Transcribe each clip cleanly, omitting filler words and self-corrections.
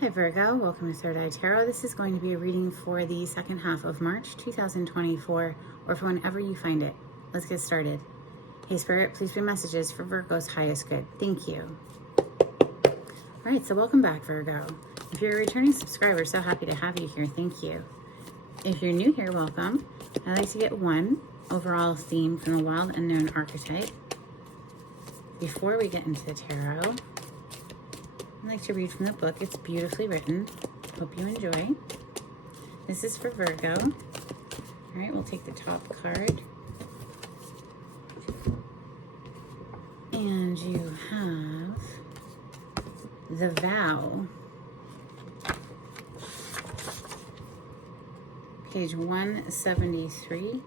Hi Virgo, welcome to Third Eye Tarot. This is going to be a reading for the second half of March 2024, or for whenever you find it. Let's get started. Hey Spirit, please bring messages for Virgo's highest good. Thank you. All right, so welcome back, Virgo. If you're a returning subscriber, so happy to have you here. Thank you. If you're new here, welcome. I'd like to get one overall theme from the Wild Unknown archetype. Before we get into the tarot, I like to read from the book. It's beautifully written. Hope you enjoy. This is for Virgo. All right, we'll take the top card. And you have the Vow. Page 173.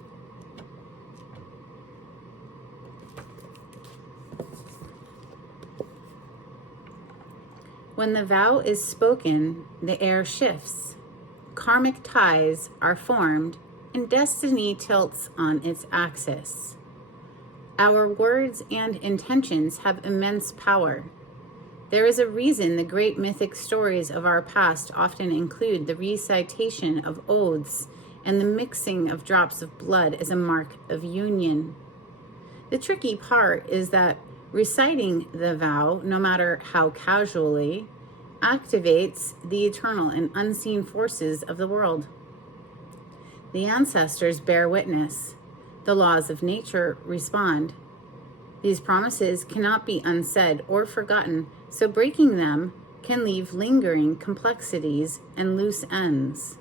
When the vow is spoken, the air shifts. Karmic ties are formed, and destiny tilts on its axis. Our words and intentions have immense power. There is a reason the great mythic stories of our past often include the recitation of oaths and the mixing of drops of blood as a mark of union. The tricky part is that reciting the vow, no matter how casually, activates the eternal and unseen forces of the world. The ancestors bear witness. The laws of nature respond. These promises cannot be unsaid or forgotten, so breaking them can leave lingering complexities and loose ends.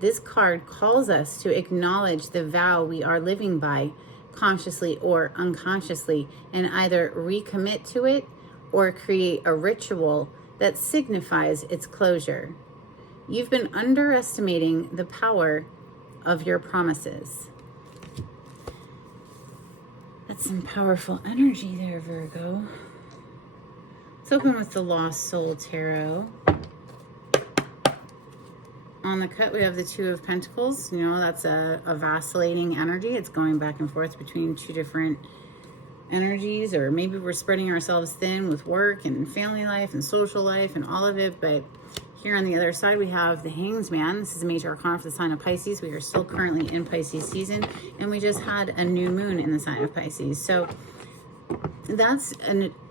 This card calls us to acknowledge the vow we are living by, consciously or unconsciously, and either recommit to it or create a ritual that signifies its closure. You've been underestimating the power of your promises. That's some powerful energy there, Virgo. Let's open with the Lost Soul Tarot. On the cut, we have the Two of Pentacles. You know, that's a vacillating energy. It's going back and forth between two different energies, or maybe we're spreading ourselves thin with work and family life and social life and all of it. But here on the other side, we have the Hanged Man. This is a major arcana for the sign of Pisces. We are still currently in Pisces season, and we just had a new moon in the sign of Pisces. So that's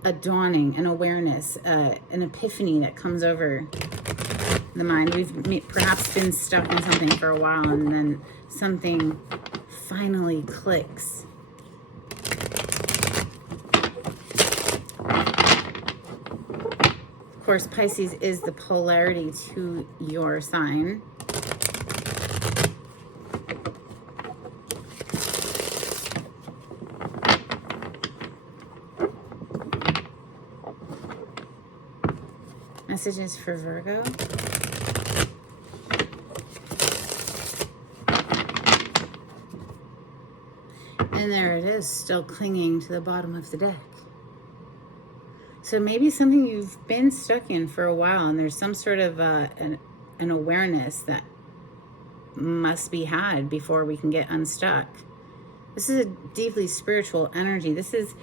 a dawning, an awareness, an epiphany that comes over the mind. We've perhaps been stuck in something for a while, and then something finally clicks. Of course, Pisces is the polarity to your sign. Messages for Virgo. And there it is, still clinging to the bottom of the deck. So maybe something you've been stuck in for a while, and there's some sort of an awareness that must be had before we can get unstuck. This is a deeply spiritual energy. This is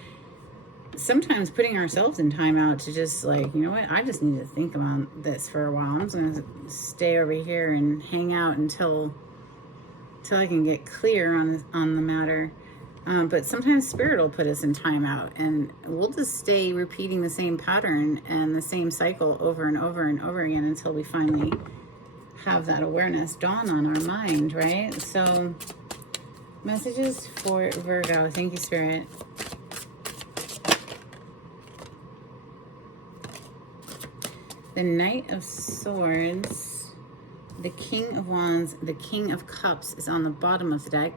sometimes putting ourselves in time out to just like, you know what, I just need to think about this for a while. I'm just going to stay over here and hang out until I can get clear on the matter. But sometimes Spirit will put us in timeout, and we'll just stay repeating the same pattern and the same cycle over and over and over again until we finally have that awareness dawn on our mind, right? So, messages for Virgo. Thank you, Spirit. The Knight of Swords, the King of Wands, the King of Cups is on the bottom of the deck.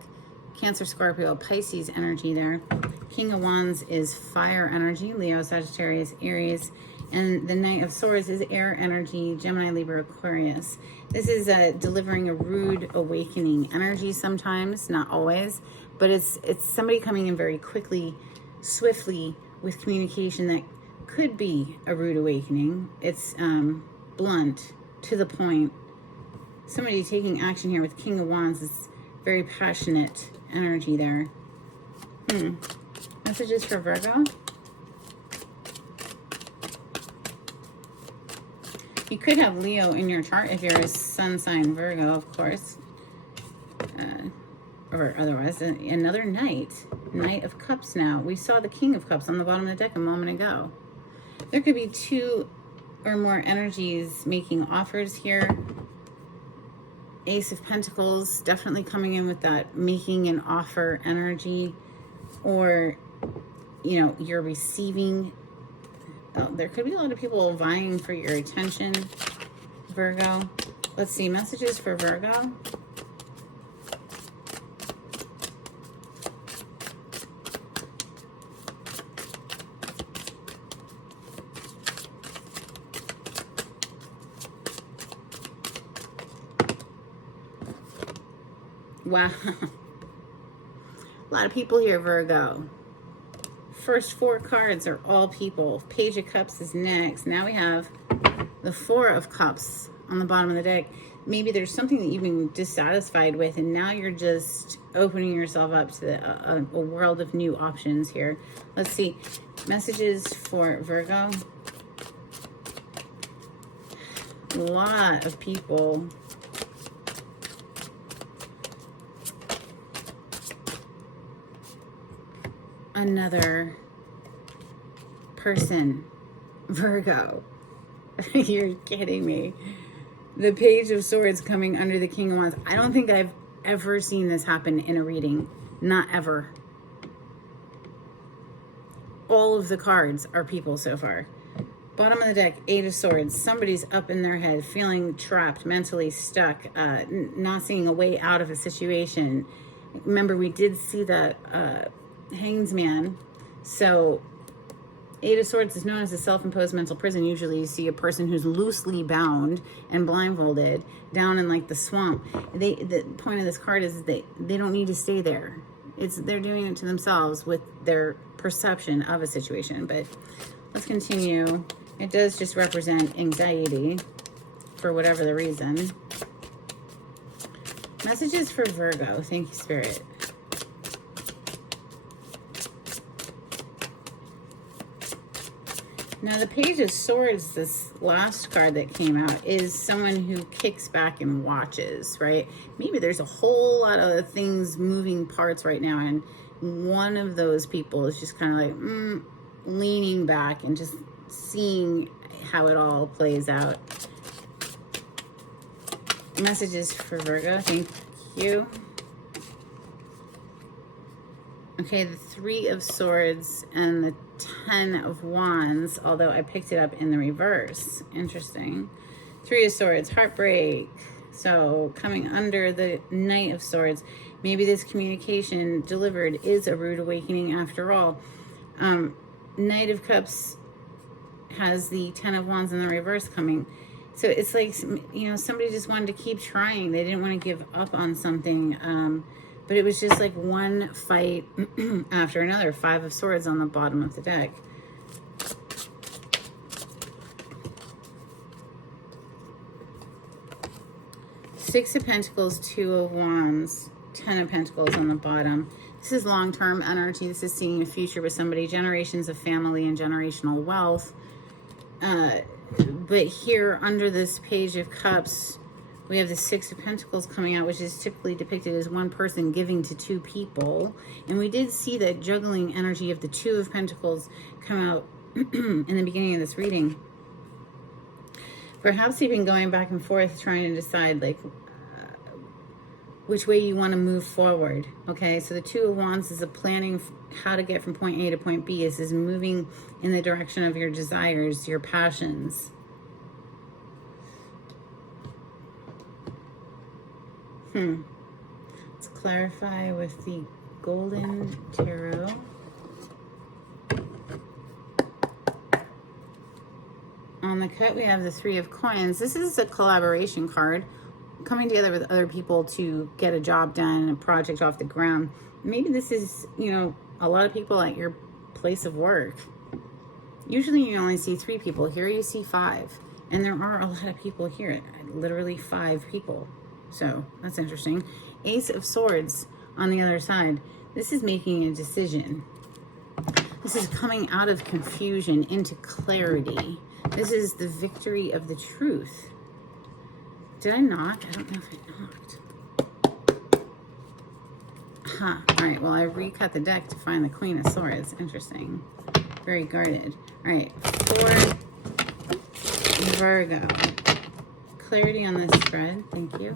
Cancer, Scorpio, Pisces energy there. King of Wands is fire energy, Leo, Sagittarius, Aries. And the Knight of Swords is air energy, Gemini, Libra, Aquarius. This is delivering a rude awakening energy sometimes, not always. But it's somebody coming in very quickly, swiftly, with communication that could be a rude awakening. It's blunt, to the point. Somebody taking action here with King of Wands is very passionate energy there. Messages for Virgo. You could have Leo in your chart if you're a sun sign Virgo, of course. Or otherwise, another Knight. Knight of Cups now. We saw the King of Cups on the bottom of the deck a moment ago. There could be two or more energies making offers here. Ace of Pentacles definitely coming in with that making an offer energy. Or, you know, you're receiving. Oh, there could be a lot of people vying for your attention, Virgo. Let's see, messages for Virgo. Wow. A lot of people here, Virgo. First four cards are all people. Page of Cups is next. Now we have the Four of Cups on the bottom of the deck. Maybe there's something that you've been dissatisfied with, and now you're just opening yourself up to a world of new options here. Let's see. Messages for Virgo. A lot of people. Another person, Virgo. You're kidding me. The Page of Swords coming under the King of Wands. I don't think I've ever seen this happen in a reading. Not ever. All of the cards are people so far. Bottom of the deck, Eight of Swords. Somebody's up in their head, feeling trapped, mentally stuck, not seeing a way out of a situation. Remember, we did see that Hanged Man. So Eight of Swords is known as a self-imposed mental prison. Usually you see a person who's loosely bound and blindfolded down in like the swamp. The point of this card is they don't need to stay there. They're doing it to themselves with their perception of a situation. But let's continue. It does just represent anxiety for whatever the reason. Messages for Virgo. Thank you, Spirit. Now, the Page of Swords, this last card that came out, is someone who kicks back and watches, right? Maybe there's a whole lot of things, moving parts right now, and one of those people is just kind of like leaning back and just seeing how it all plays out. Messages for Virgo. Thank you. Okay, the Three of Swords and the Ten of Wands, although I picked it up in the reverse. Interesting. Three of Swords, heartbreak. So coming under the Knight of Swords, maybe this communication delivered is a rude awakening after all. Knight of Cups has the Ten of Wands in the reverse coming. So it's like, you know, somebody just wanted to keep trying. They didn't want to give up on something. But it was just like one fight after another. Five of Swords on the bottom of the deck. Six of Pentacles, Two of Wands, Ten of Pentacles on the bottom. This is long-term energy. This is seeing a future with somebody, generations of family and generational wealth. But here under this Page of Cups, we have the Six of Pentacles coming out, which is typically depicted as one person giving to two people. And we did see that juggling energy of the Two of Pentacles come out in the beginning of this reading. Perhaps you've been going back and forth trying to decide like which way you want to move forward. Okay, so the Two of Wands is a planning how to get from point A to point B. This is moving in the direction of your desires, your passions. Let's clarify with the Golden Tarot. On the cut, we have the Three of Coins. This is a collaboration card, coming together with other people to get a job done, a project off the ground. Maybe this is, you know, a lot of people at your place of work. Usually you only see 3 people. Here you see 5. And there are a lot of people here, literally 5 people. So that's interesting. Ace of Swords on the other side. This is making a decision. This is coming out of confusion into clarity. This is the victory of the truth. Did I knock? I don't know if I knocked. Huh. All right. Well, I recut the deck to find the Queen of Swords. Interesting. Very guarded. All right. For Virgo. Clarity on this spread. Thank you.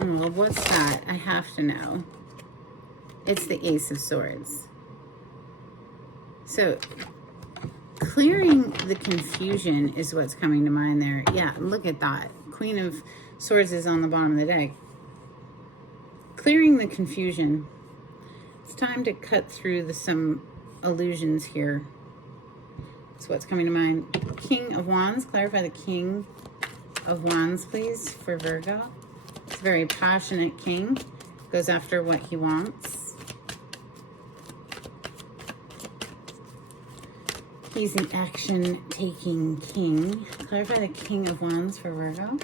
Oh, what's that? I have to know. It's the Ace of Swords. So, clearing the confusion is what's coming to mind there. Yeah, look at that. Queen of Swords is on the bottom of the deck. Clearing the confusion. It's time to cut through some illusions here. That's what's coming to mind. King of Wands. Clarify the King of Wands, please, for Virgo. It's a very passionate king. Goes after what he wants. He's an action-taking king. Clarify the King of Wands for Virgo.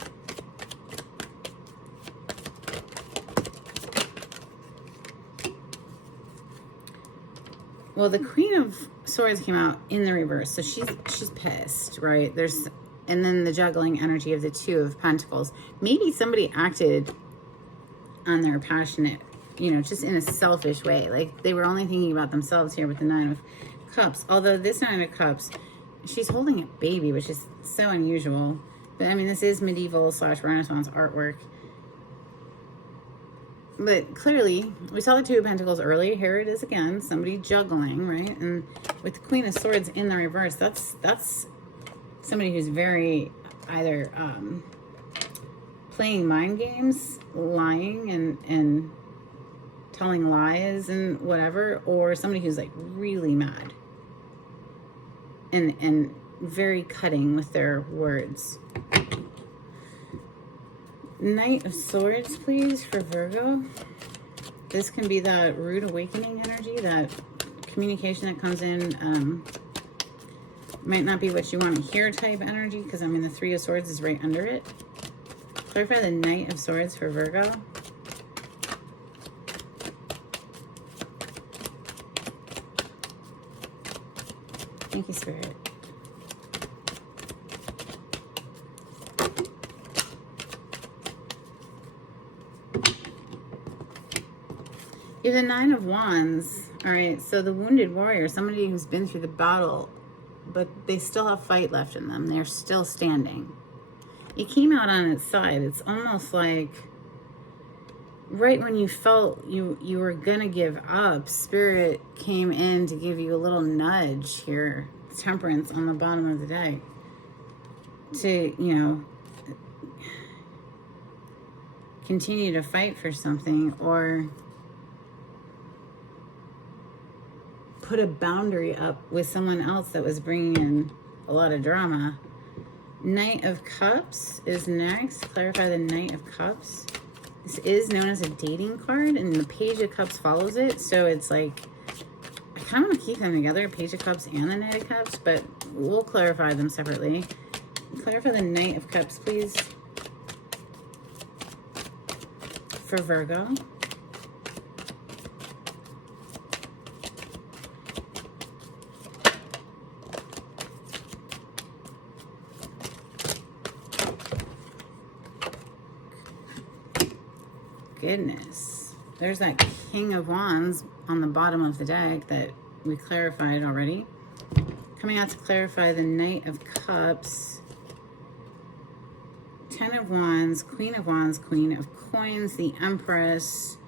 Well, the Queen of Swords came out in the reverse, so she's pissed, right? And then the juggling energy of the Two of Pentacles. Maybe somebody acted on their passionate, just in a selfish way. Like they were only thinking about themselves here with the Nine of Cups. Although this Nine of Cups, she's holding a baby, which is so unusual. But I mean, this is medieval / Renaissance artwork. But clearly, we saw the Two of Pentacles earlier. Here it is again. Somebody juggling, right? And with the Queen of Swords in the reverse, that's somebody who's very either playing mind games, lying and telling lies and whatever, or somebody who's like really mad and very cutting with their words. Knight of Swords, please, for Virgo. This can be that rude awakening energy, that communication that comes in. Might not be what you want to hear type energy, because I mean the Three of Swords is right under it. Clarify the Knight of Swords for Virgo. Thank you, Spirit. You have the Nine of Wands. All right, so the wounded warrior, somebody who's been through the battle, but they still have fight left in them. They're still standing. It came out on its side. It's almost like right when you felt you were going to give up, Spirit came in to give you a little nudge here. Temperance on the bottom of the deck. To, continue to fight for something or put a boundary up with someone else that was bringing in a lot of drama. Knight of Cups is next. Clarify the Knight of Cups. This is known as a dating card, and the Page of Cups follows it. So it's like, I kind of want to keep them together, Page of Cups and the Knight of Cups, but we'll clarify them separately. Clarify the Knight of Cups, please, for Virgo. Goodness. There's that King of Wands on the bottom of the deck that we clarified already. Coming out to clarify the Knight of Cups. Ten of Wands, Queen of Wands, Queen of Coins, the Empress,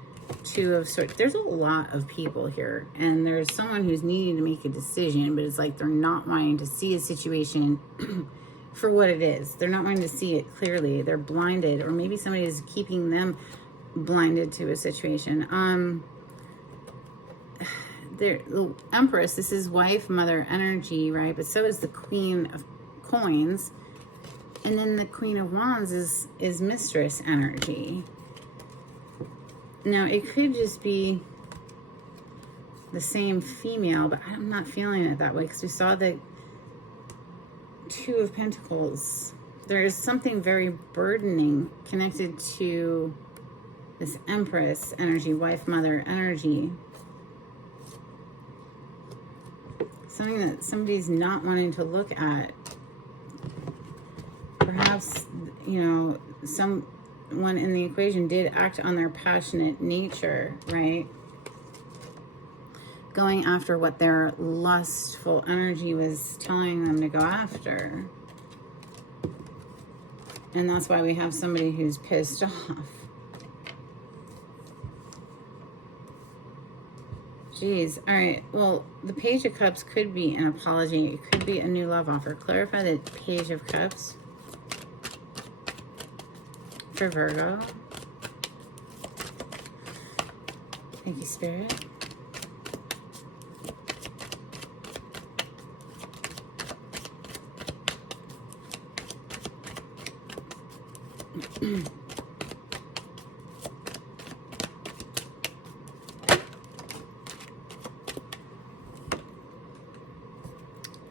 Two of Swords. There's a lot of people here. And there's someone who's needing to make a decision, but it's like they're not wanting to see a situation for what it is. They're not wanting to see it clearly. They're blinded, or maybe somebody is keeping them blinded to a situation. The Empress, this is wife, mother energy, right? But so is the Queen of Coins. And then the Queen of Wands is mistress energy. Now, it could just be the same female, but I'm not feeling it that way because we saw the Two of Pentacles. There is something very burdening connected to this Empress energy, wife, mother energy. Something that somebody's not wanting to look at. Perhaps, you know, someone in the equation did act on their passionate nature, right? Going after what their lustful energy was telling them to go after. And that's why we have somebody who's pissed off. Jeez. All right. Well, the Page of Cups could be an apology. It could be a new love offer. Clarify the Page of Cups for Virgo. Thank you, Spirit.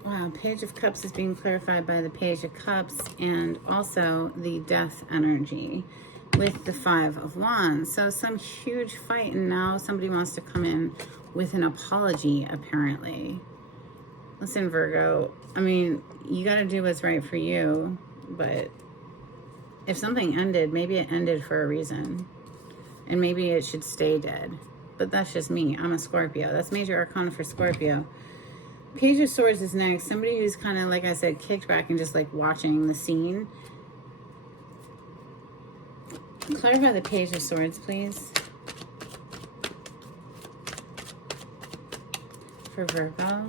Wow, Page of Cups is being clarified by the Page of Cups and also the Death energy with the Five of Wands. So some huge fight, and now somebody wants to come in with an apology, apparently. Listen, Virgo, I mean, you got to do what's right for you, but if something ended, maybe it ended for a reason, and maybe it should stay dead. But that's just me. I'm a Scorpio. That's major arcana for Scorpio. Page of Swords is next. Somebody who's kind of, like I said, kicked back and just like watching the scene. Clarify the Page of Swords, please. For Virgo.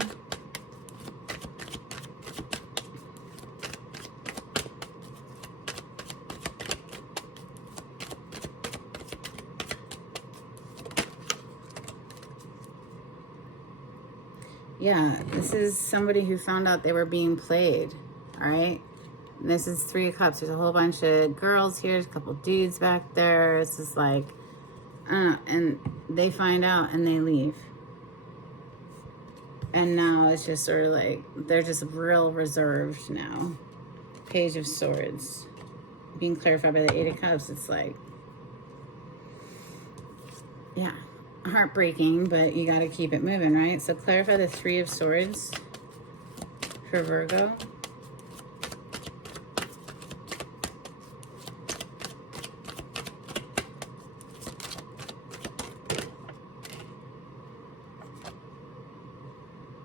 Yeah, this is somebody who found out they were being played, all right? And this is Three of Cups. There's a whole bunch of girls here. There's a couple dudes back there. It's just like, and they find out and they leave. And now it's just sort of like, they're just real reserved now. Page of Swords. Being clarified by the Eight of Cups. It's like, yeah. Heartbreaking, but you got to keep it moving, right? So clarify the Three of Swords for Virgo.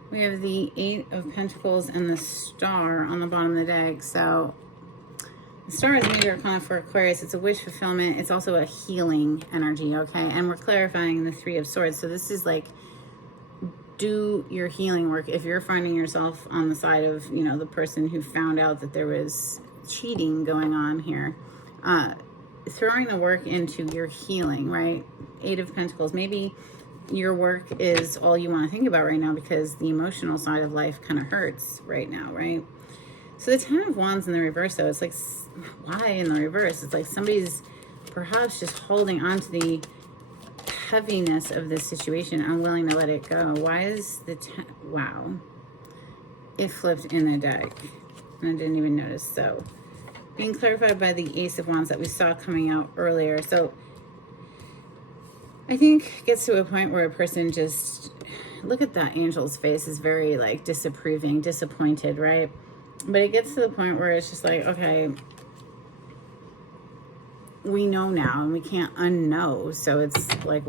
We have the Eight of Pentacles and the Star on the bottom of the deck. So the Star is major arcana for Aquarius. It's a wish fulfillment. It's also a healing energy, okay? And we're clarifying the Three of Swords. So this is like, do your healing work. If you're finding yourself on the side of, you know, the person who found out that there was cheating going on here, throwing the work into your healing, right? Eight of Pentacles. Maybe your work is all you want to think about right now because the emotional side of life kind of hurts right now, right? So the Ten of Wands in the reverse, though, it's like, why in the reverse? It's like somebody's perhaps just holding on to the heaviness of this situation, unwilling to let it go. Why is the wow, it flipped in the deck and I didn't even notice. So being clarified by the Ace of Wands that we saw coming out earlier. So I think it gets to a point where a person just, look at that angel's face, is very like disapproving, disappointed, right? But it gets to the point where it's just like, okay, we know now and we can't unknow. So it's like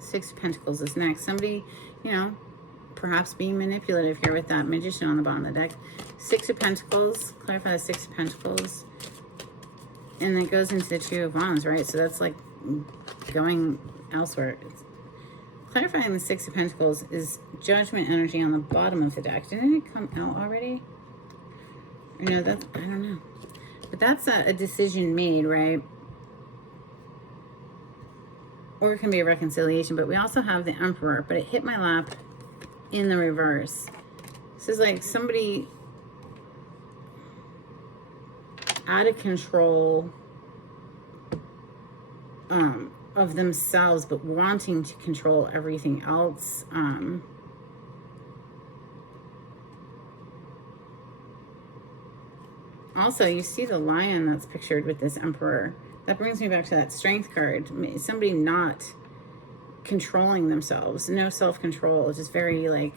Six of Pentacles is next. Somebody, you know, perhaps being manipulative here with that Magician on the bottom of the deck. Six of Pentacles, clarify the Six of Pentacles. And it goes into the Two of Wands, right? So that's like going elsewhere. Clarifying the Six of Pentacles is Judgment energy on the bottom of the deck. Didn't it come out already? Or no, that's, I don't know. But that's a decision made, right? Or it can be a reconciliation. But we also have the Emperor. But it hit my lap in the reverse. This is like somebody out of control of themselves, but wanting to control everything else. Also, you see the lion that's pictured with this Emperor. That brings me back to that Strength card. Somebody not controlling themselves. No self-control. Just very, like,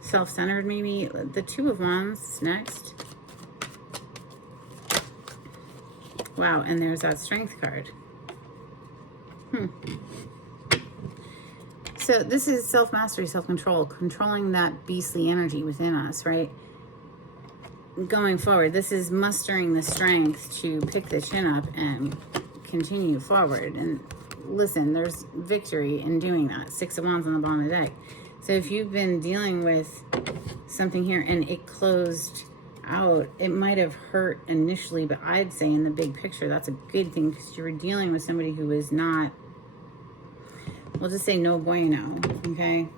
self-centered, maybe. The Two of Wands next. Wow, and there's that Strength card. So this is self-mastery, self-control, controlling that beastly energy within us, right? Going forward, this is mustering the strength to pick the chin up and continue forward. And listen, there's victory in doing that. Six of Wands on the bottom of the deck. So if you've been dealing with something here and it closed out, it might have hurt initially, but I'd say in the big picture, that's a good thing, because you were dealing with somebody who is not, we'll just say no bueno, okay?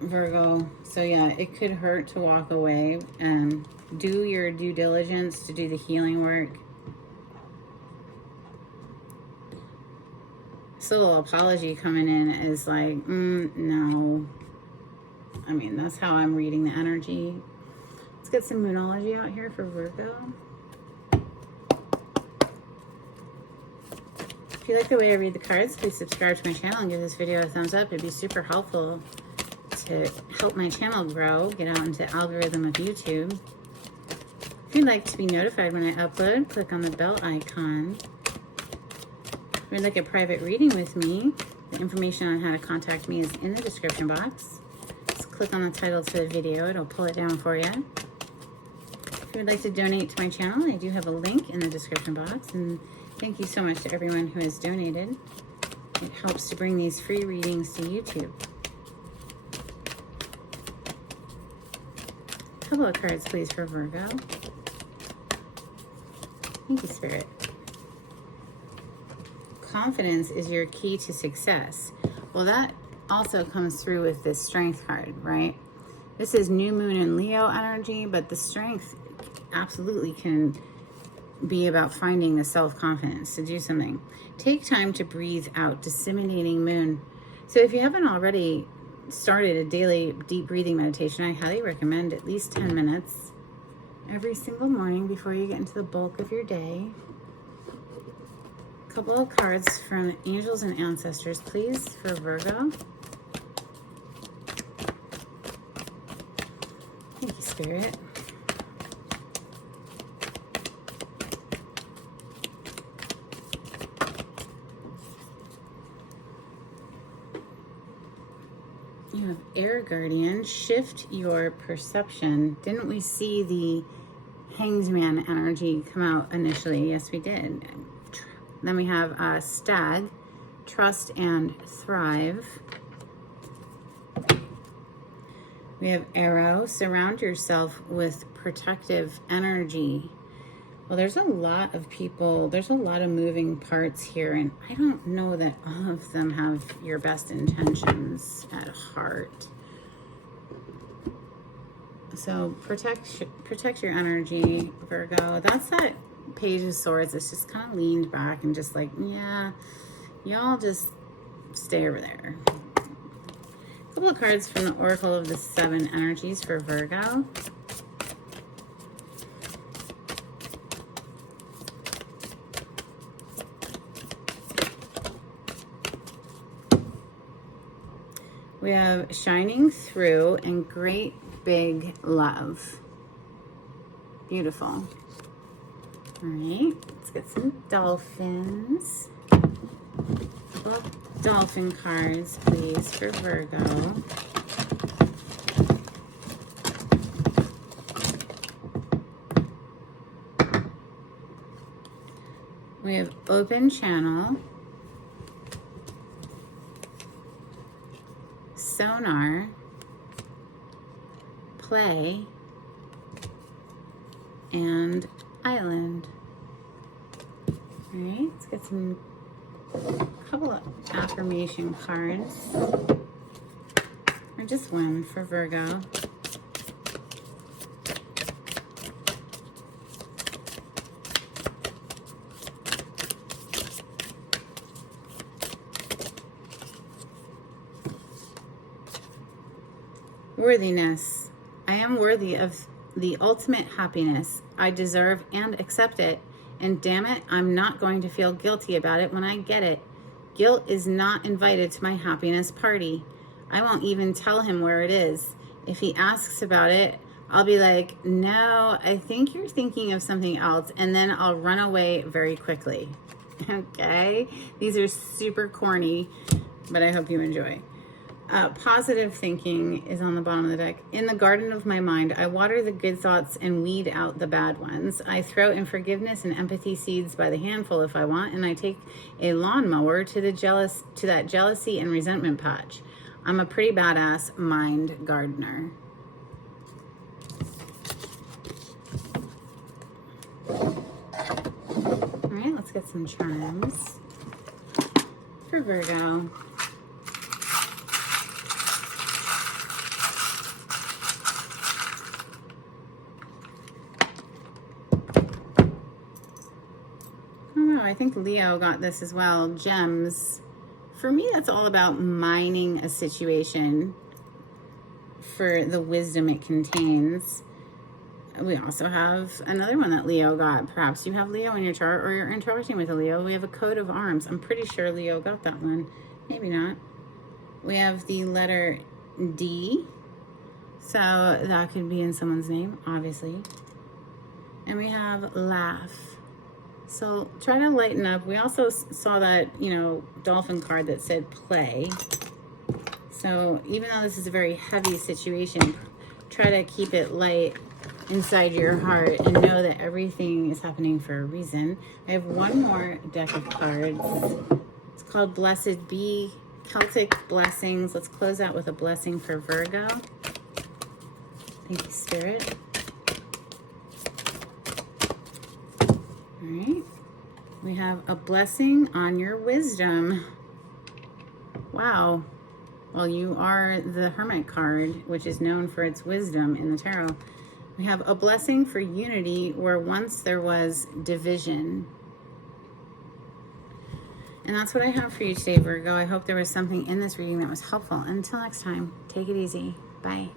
Virgo. So yeah, it could hurt to walk away, and do your due diligence to do the healing work. This little apology coming in is like, no. I mean, that's how I'm reading the energy. Let's get some Moonology out here for Virgo. If you like the way I read the cards, please subscribe to my channel and give this video a thumbs up. It'd be super helpful to help my channel grow, get out into the algorithm of YouTube. If you'd like to be notified when I upload, click on the bell icon. If you'd like a private reading with me, the information on how to contact me is in the description box. Just click on the title to the video, it'll pull it down for you. If you'd like to donate to my channel, I do have a link in the description box, and thank you so much to everyone who has donated. It helps to bring these free readings to YouTube. A couple of cards, please, for Virgo. Thank you, Spirit. Confidence is your key to success. Well, that also comes through with this Strength card, right? This is new moon and Leo energy, but the Strength absolutely can be about finding the self-confidence to do something. Take time to breathe out, disseminating moon. So if you haven't already started a daily deep breathing meditation, I highly recommend at least 10 minutes every single morning before you get into the bulk of your day. A couple of cards from angels and ancestors, please, for Virgo. Thank you, Spirit. You have Air Guardian, shift your perception. Didn't we see the Hanged Man energy come out initially? Yes, we did. Then we have Stag, trust and thrive. We have Arrow, surround yourself with protective energy. Well, there's a lot of people, there's a lot of moving parts here, and I don't know that all of them have your best intentions at heart. So protect your energy, Virgo. That's that Page of Swords. It's just kind of leaned back and just like, yeah, y'all just stay over there. A couple of cards from the Oracle of the Seven Energies for Virgo. We have Shining Through and Great Big Love. Beautiful. All right, let's get some dolphins. Dolphin cards, please, for Virgo. We have Open Channel, Sonar, Play, and Island. All right, let's get some couple of affirmation cards, or just one for Virgo. Worthiness. I am worthy of the ultimate happiness. I deserve and accept it. And damn it, I'm not going to feel guilty about it when I get it. Guilt is not invited to my happiness party. I won't even tell him where it is. If he asks about it, I'll be like, no, I think you're thinking of something else. And then I'll run away very quickly. Okay? These are super corny, but I hope you enjoy. Positive thinking is on the bottom of the deck. In the garden of my mind, I water the good thoughts and weed out the bad ones. I throw in forgiveness and empathy seeds by the handful if I want, and I take a lawnmower to that jealousy and resentment patch. I'm a pretty badass mind gardener. All right, let's get some charms for Virgo. I think Leo got this as well. Gems. For me, that's all about mining a situation for the wisdom it contains. We also have another one that Leo got. Perhaps you have Leo in your chart or you're interacting with a Leo. We have a coat of arms. I'm pretty sure Leo got that one. Maybe not. We have the letter D. So that could be in someone's name, obviously. And we have laugh. So try to lighten up. We also saw that, dolphin card that said play. So even though this is a very heavy situation, try to keep it light inside your heart and know that everything is happening for a reason. I have one more deck of cards. It's called Blessed Be, Celtic Blessings. Let's close out with a blessing for Virgo. Thank you, Spirit. All right, we have a blessing on your wisdom. Wow. Well, you are the Hermit card, which is known for its wisdom in the tarot. We have a blessing for unity where once there was division. And that's what I have for you today, Virgo. I hope there was something in this reading that was helpful. Until next time, take it easy. Bye.